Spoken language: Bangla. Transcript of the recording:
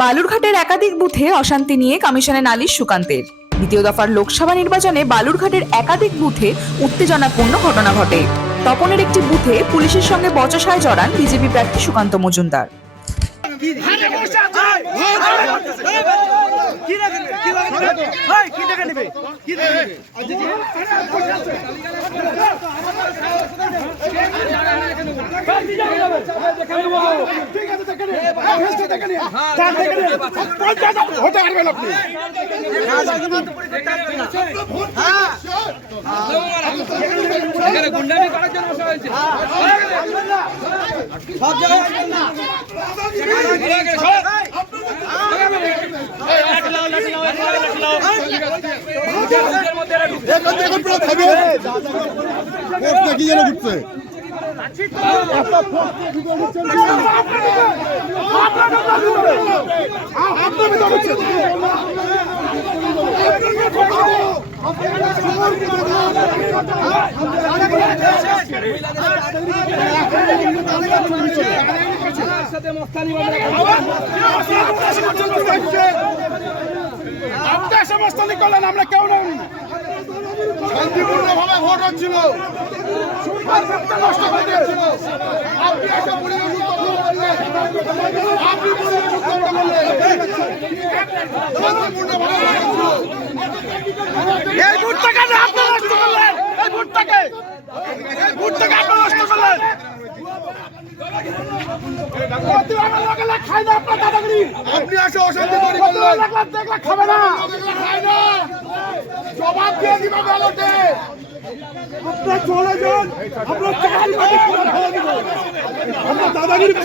বালুরঘাটের একাধিক বুথে অশান্তি নিয়ে কমিশনে নালিশ সুকান্তের। দ্বিতীয় দফার লোকসভা নির্বাচনে বালুরঘাটের একাধিক বুথে উত্তেজনাপূর্ণ ঘটনা ঘটে। তপনের একটি বুথে পুলিশের সঙ্গে বচসায় জড়ান বিজেপি প্রার্থী সুকান্ত মজুমদার। গুন্ডামি করার জন্য বসা হয়েছে। সব সমস্ত করলেন, আমরা কেউ নই। শান্তিপূর্ণভাবে ভোট হচ্ছিল, নষ্ট করে দিয়েছিল। আপনি একটা পরিবেশ আপনি শান্তিপূর্ণভাবে এই ভোটটাকে আপনি নষ্ট করলেন, এই ভোটটাকে আপনি নষ্ট করলেন। আপনি আসে অশান্তি তৈরি করলেন, খাবে না, জবাব দিয়ে দিবে ব্যালটে। আপনারা চলে যান, আমরা দাদাগিরি